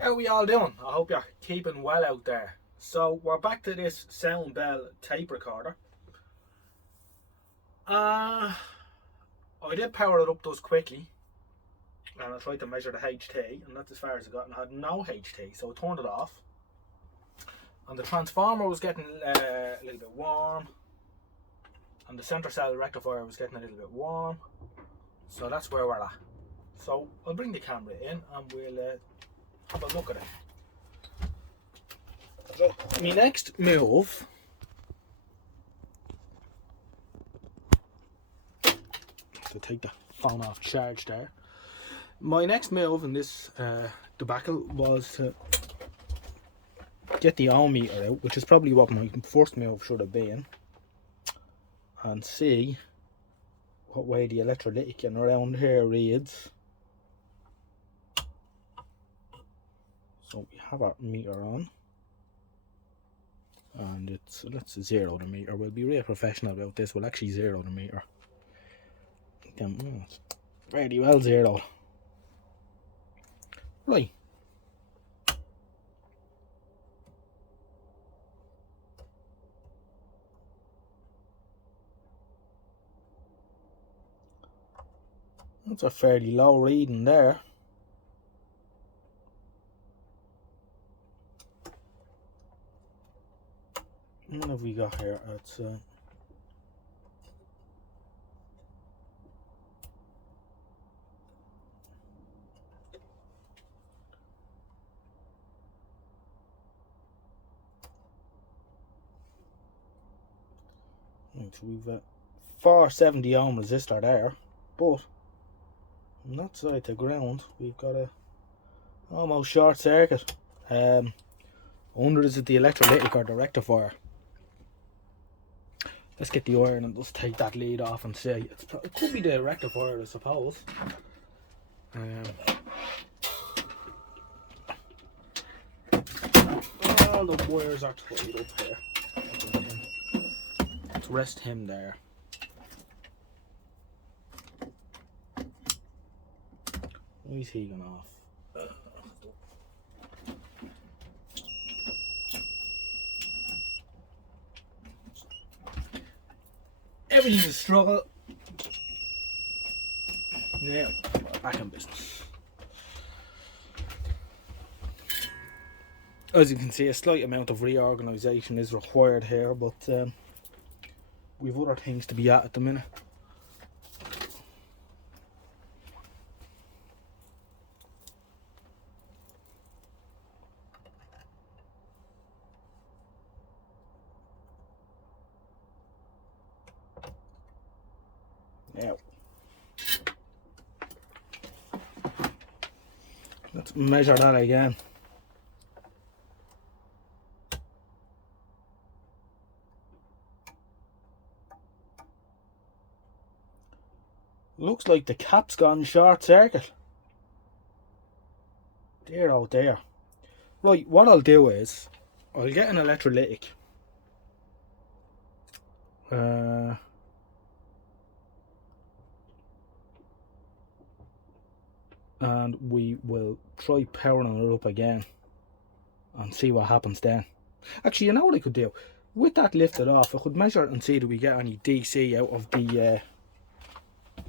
How are we all doing? I hope you're keeping well out there. So we're back to this Sound Belle tape recorder. I did power it up those quickly, and I tried to measure the HT, and that's as far as I got, and I had no HT, so I turned it off. And the transformer was getting a little bit warm, and the centre cell rectifier was getting a little bit warm. So that's where we're at. So I'll bring the camera in and we'll have a look at it. So my next move to take the phone off charge there. My next move in this debacle was to get the ohm meter out, which is probably what my first move should have been, and see what way the electrolytic and around here reads. So we have our meter on, and let's zero the meter. We'll be real professional about this. We'll actually zero the meter. It's really well zeroed. Right. That's a fairly low reading there. What have we got here? It's right, so we've a 470 ohm resistor there, but on that side to ground we've got a almost short circuit. I wonder, is it the electrolytic or the rectifier? Let's get the iron and just take that lead off and see. It could be the rectifier, I suppose. All the wires are tied up here. Let's rest him there. Why is he going off? Everything's a struggle. Now, back in business. As you can see, a slight amount of reorganisation is required here, but we've other things to be at the minute. Now, let's measure that again. Looks like the cap's gone short circuit. Dear oh dear. Right, what I'll do is I'll get an electrolytic. And we will try powering it up again and see what happens then. Actually, you know what I could do? With that lifted off, I could measure it and see, do we get any DC out of the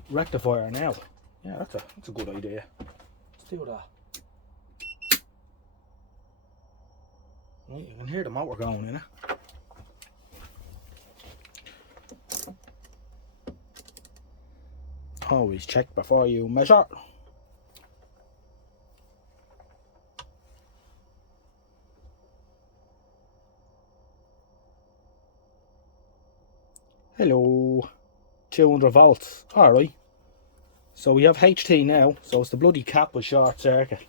rectifier now. Yeah, that's a good idea. Let's do that. Right, you can hear the motor going in it. Always check before you measure. Hello, 200 volts. Alright, so we have HT now, so it's the bloody cap with short circuit.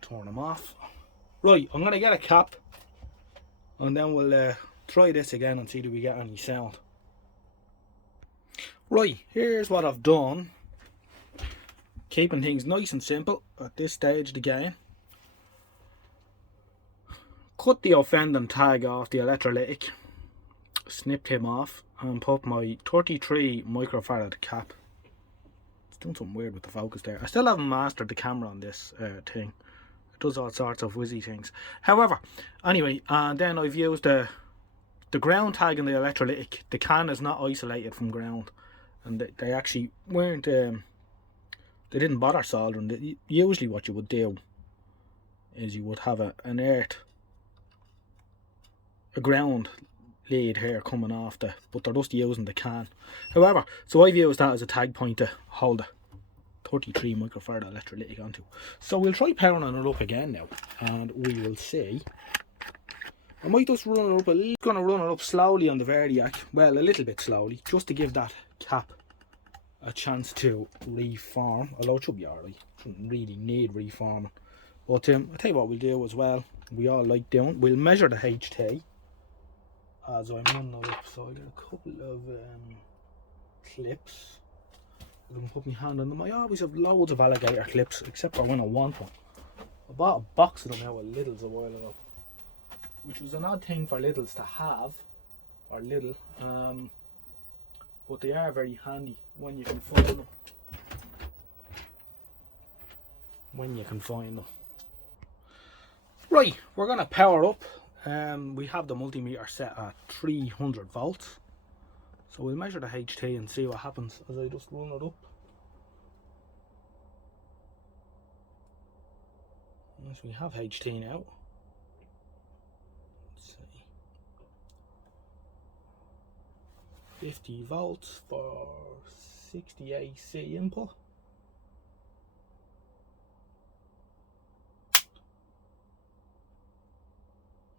Turn them off. Right, I'm going to get a cap and then we'll try this again and see do we get any sound. Right, here's what I've done. Keeping things nice and simple at this stage of the game. Cut the offending tag off the electrolytic, snipped him off, and put my 33 microfarad cap. It's doing something weird with the focus there. I still haven't mastered the camera on this thing. It does all sorts of whizzy things. However, anyway, and then I've used the ground tag in the electrolytic. The can is not isolated from ground, and they actually weren't. They didn't bother soldering. Usually, what you would do is you would have a ground lead here coming off but they're just using the can. However, so I've used that as a tag point to hold the 33 microfarad electrolytic onto. So we'll try powering it up again now, and we will see. I might just run it up gonna run it up slowly on the Verdiac, well, a little bit slowly, just to give that cap a chance to reform, although it should be alright, shouldn't really need reforming. But I'll tell you what we'll do as well, we all like doing, we'll measure the HT as I'm running it up. So I got a couple of clips. I can put my hand on them. I always have loads of alligator clips, except for when I want them. I bought a box of them out at Lidl's a while ago, which was an odd thing for Lidl's to have, or Lidl, but they are very handy when you can find them. Right, we're going to power up. We have the multimeter set at 300 volts. So we'll measure the HT and see what happens as I just run it up. Yes, we have HT now. Let's see. 50 volts for 60 AC input.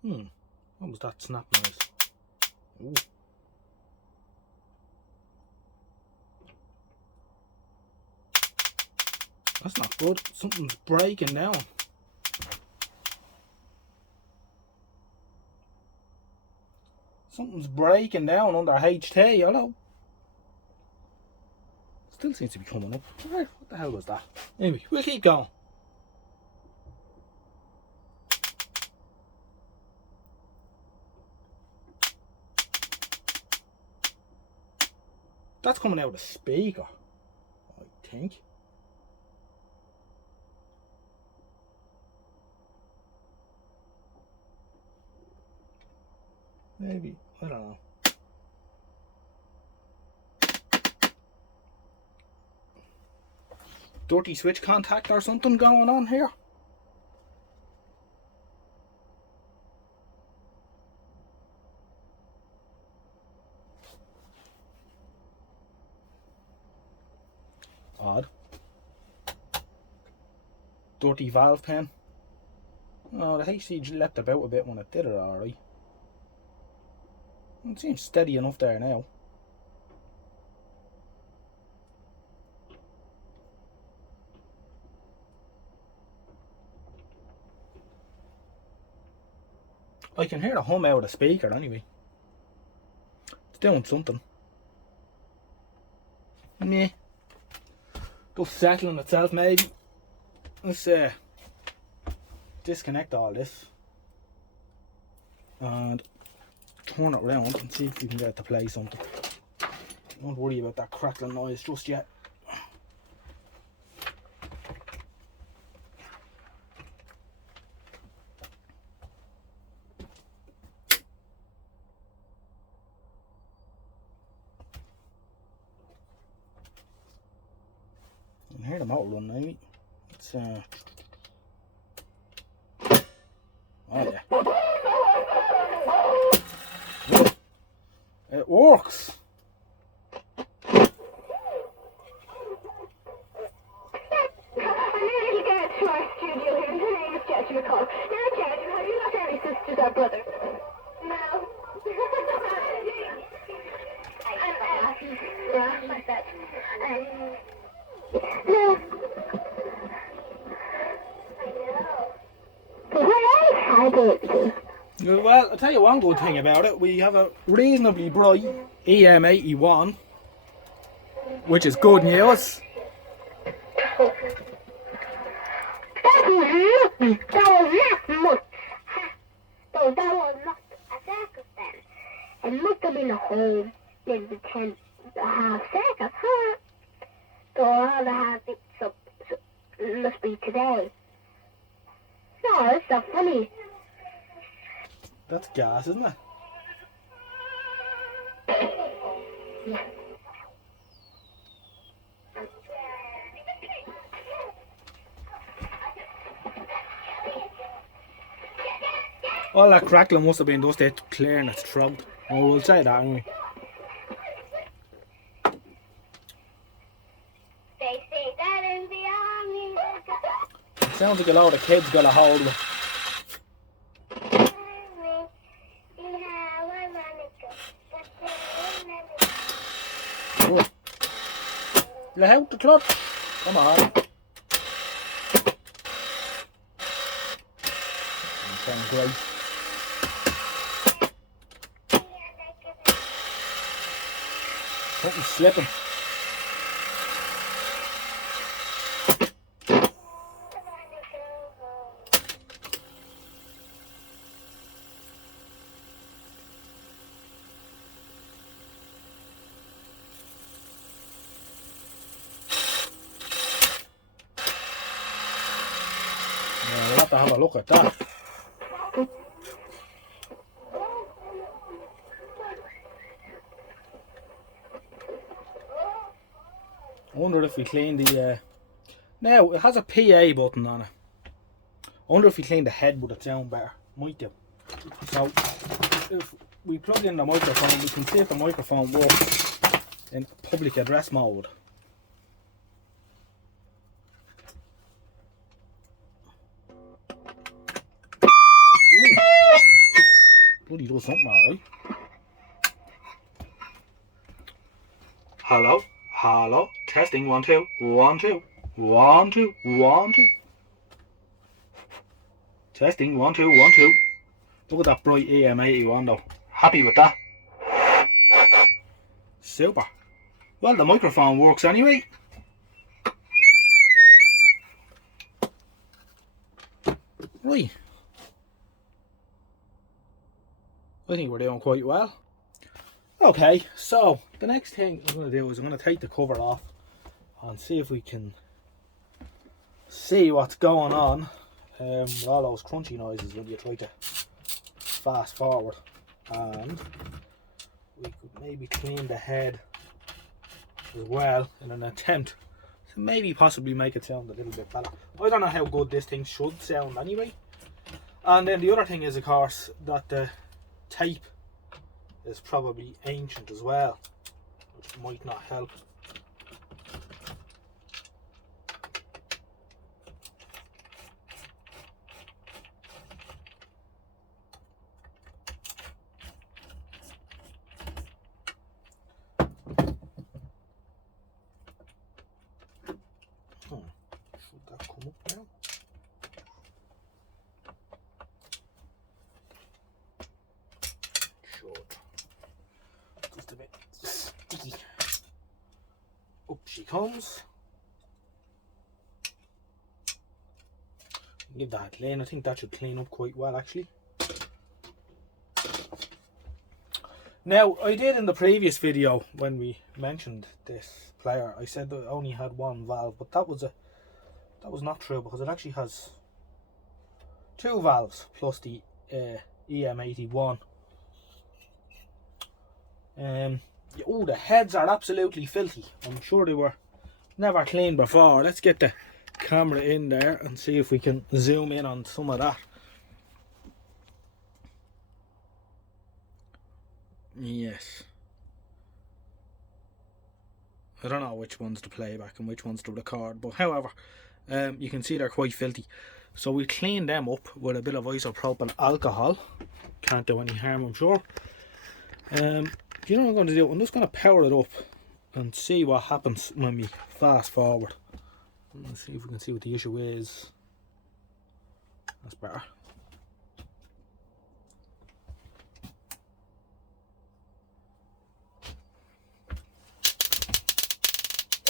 What was that snap noise? Ooh. That's not good. Something's breaking down. Something's breaking down under HT, hello. Still seems to be coming up. What the hell was that? Anyway, we'll keep going. That's coming out of the speaker, I think. Maybe, I don't know. Dirty switch contact or something going on here. Odd. Dirty valve pen. Oh, the HC leapt about a bit when it did it, alright. It seems steady enough there now. I can hear the hum out of the speaker anyway. It's doing something. Meh. Just settling itself maybe. Let's disconnect all this and turn it around and see if we can get it to play something. Don't worry about that crackling noise just yet. I can hear the motor run maybe. It's oh yeah. It works. Well, I'll tell you one good thing about it. We have a reasonably bright EM81, which is good news. That was not a circus then. It must have been a whole maybe 10 and a half circus, huh? So all I have it, so it must be today. No, it's not funny. That's gas, isn't it? Yeah. All that crackling must have been just it clearing its throat. Oh, we'll say that, won't we? They say that in the army. It sounds like a lot of kids got a hold of it. Oh. Let out the club. Come on. Sounds great. Something's slipping. We'll have to have a look at that. I wonder if we clean the now it has a PA button on it. I wonder if we clean the head, would it sound better? Might do. So if we plug in the microphone, we can see if the microphone works in public address mode. Bloody does something alright. Hello? Hello? Testing 1 2 1 2 1 2 1 2. Testing 1 2 1 2. Look at that bright EM81 though. Happy with that. Super. Well, the microphone works anyway. Right. I think we're doing quite well. Okay, so the next thing I'm going to do is I'm going to take the cover off and see if we can see what's going on with all those crunchy noises when you try to fast forward. And we could maybe clean the head as well in an attempt to maybe possibly make it sound a little bit better. I don't know how good this thing should sound anyway. And then the other thing is, of course, that the tape is probably ancient as well, which might not help. Should that come up now? Just a bit sticky. Up she comes. Give that a clean. I think that should clean up quite well actually. Now, I did in the previous video when we mentioned this player, I said that it only had one valve, but that was not true, because it actually has two valves plus the EM81. Oh, the heads are absolutely filthy. I'm sure they were never cleaned before. Let's get the camera in there and see if we can zoom in on some of that. Yes. I don't know which one's the playback and which one's the record, but however, you can see they're quite filthy. So we clean them up with a bit of isopropyl alcohol. Can't do any harm, I'm sure. You know what I'm going to do? I'm just going to power it up and see what happens when we fast forward. Let's see if we can see what the issue is. That's better.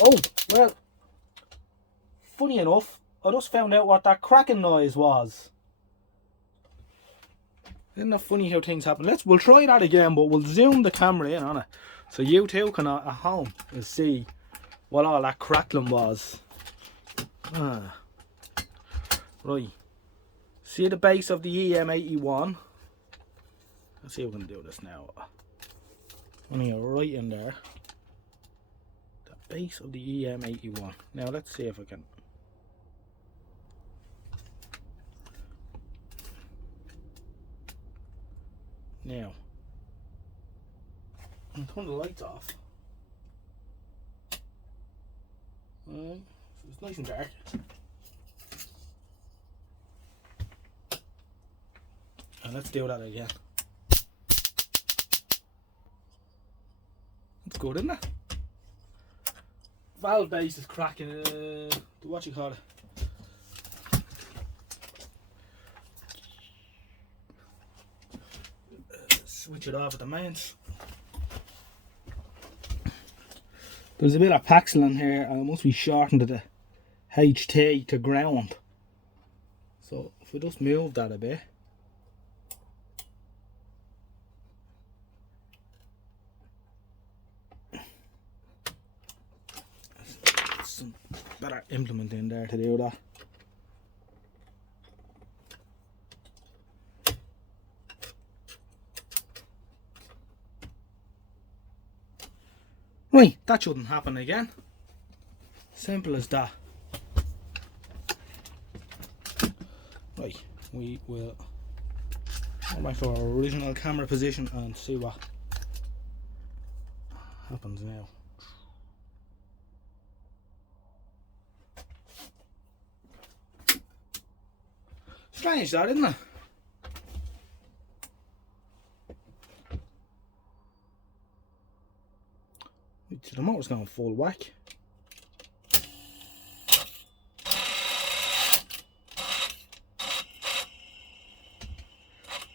Oh, well, funny enough, I just found out what that cracking noise was. Isn't that funny how things happen? We'll try that again, but we'll zoom the camera in on it, so you too can at home see what all that crackling was. Right. See the base of the EM81? Let's see if we can do this now. Only right in there. The base of the EM81. Now let's see if I can. Now, I'll turn the lights off. So it's nice and dark. And let's do that again. It's good, isn't it? Valve base is cracking. What you call it? Switch it off at the mains. There's a bit of paxel in here and it must be shortened to the HT to ground. So if we just move that a bit. Some better implement in there to do that. Right, that shouldn't happen again. Simple as that. Right, we will go back to our original camera position and see what happens now. Strange that, isn't it? So the motor's going full whack.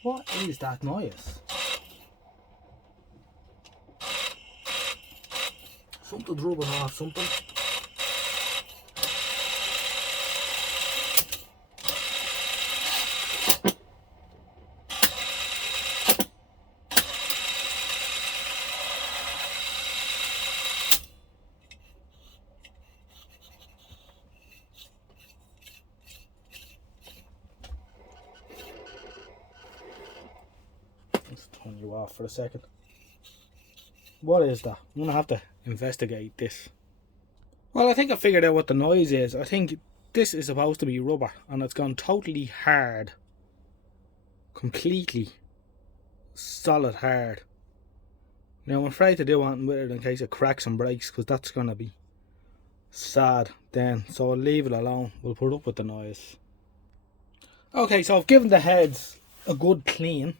What is that noise? Something's rubbing off something. Turn you off for a second. What is that? I'm gonna have to investigate this. Well, I think I figured out what the noise is. I think this is supposed to be rubber and it's gone totally hard. Completely solid hard. Now I'm afraid to do anything with it in case it cracks and breaks because that's gonna be sad then. So I'll leave it alone. We'll put up with the noise. Okay, so I've given the heads a good clean.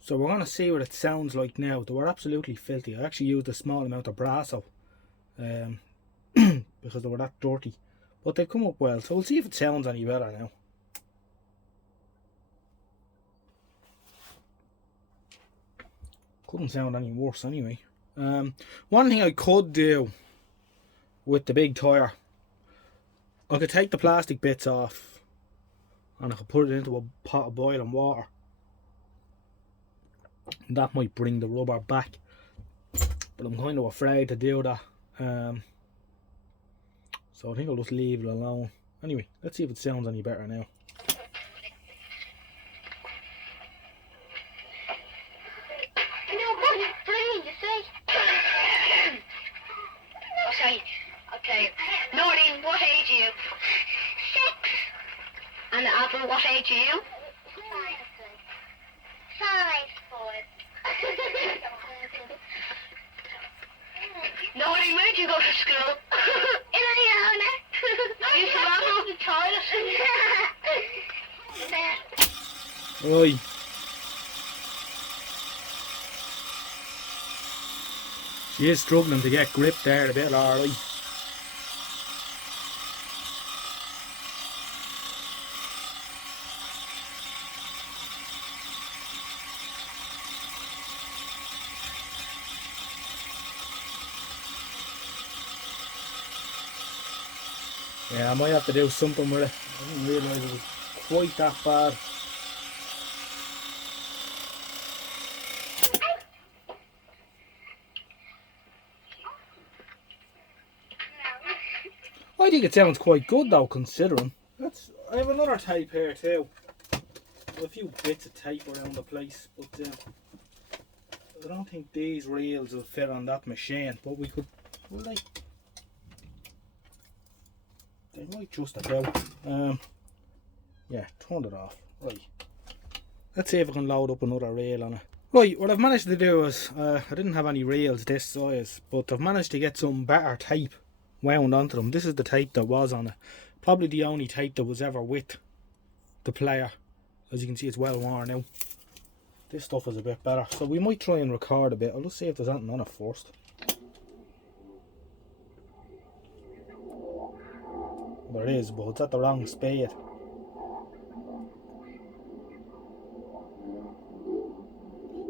So we're going to see what it sounds like now. They were absolutely filthy. I actually used a small amount of Brasso because they were that dirty. But they've come up well. So we'll see if it sounds any better now. Couldn't sound any worse anyway. One thing I could do with the big tyre, I could take the plastic bits off and I could put it into a pot of boiling water. That might bring the rubber back, but I'm kind of afraid to do that. So I think I'll just leave it alone. Anyway, let's see if it sounds any better now. Okay. Noreen, what age are you? 6. And Avril, what age are you? 5. Noreen, where did you go to school? In Iona. You used to run off the toilet. Oi. She is struggling to get grip there a bit, alright. Yeah, I might have to do something with it. I didn't realise it was quite that bad. I think it sounds quite good though, considering. I have another tape here too. A few bits of tape around the place, but I don't think these reels will fit on that machine. But we could, will they? They might just about. Yeah, turned it off. Right. Let's see if I can load up another reel on it. Right, what I've managed to do is, I didn't have any reels this size, but I've managed to get some better tape wound onto them. This is the tape that was on it. Probably the only tape that was ever with the player. As you can see, it's well worn now. This stuff is a bit better. So we might try and record a bit. I'll just see if there's anything on it first. There is, but it's at the wrong speed.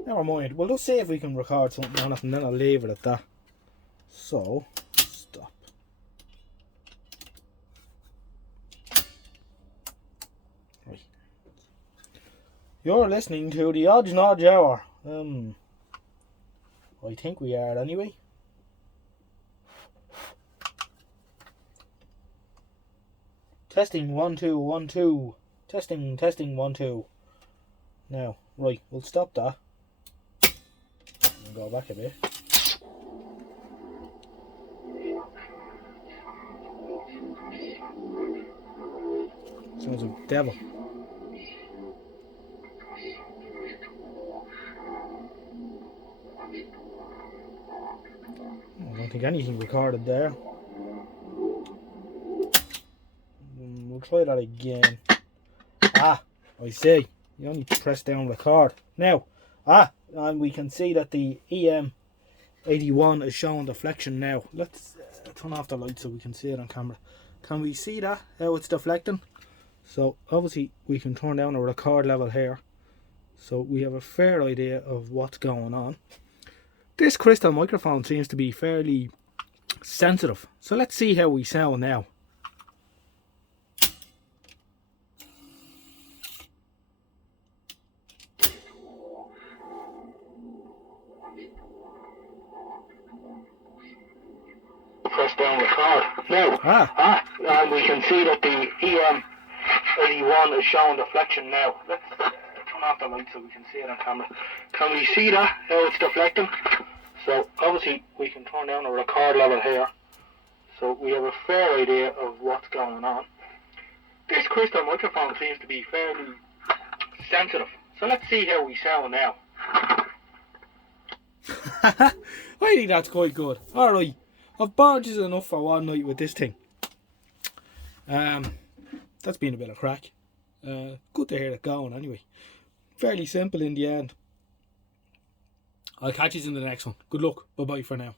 Never mind, we'll just see if we can record something on it and then I'll leave it at that. So, stop. Right. You're listening to the Odds and Odds Hour. I think we are anyway. Testing 1 2 1 2. Testing 1 2. Now, right, we'll stop that. Go back a bit. Sounds like a devil. I don't think anything recorded there. We'll try that again. Ah, I see. You only press down record. Now, and we can see that the EM81 is showing deflection now. Let's turn off the light so we can see it on camera. Can we see that, how it's deflecting? So obviously we can turn down the record level here, so we have a fair idea of what's going on. This crystal microphone seems to be fairly sensitive, so let's see how we sound now. Press down record. Now, and we can see that the EM81 is showing deflection now. Let's turn off the light so we can see it on camera. Can we see that, how it's deflecting? So obviously we can turn down the record level here, so we have a fair idea of what's going on. This crystal microphone seems to be fairly sensitive, so let's see how we sound now. I think that's quite good. Alright, I've bored you enough for one night with this thing. That's been a bit of crack. Good to hear it going anyway. Fairly simple in the end. I'll catch you in the next one. Good luck. Bye bye for now.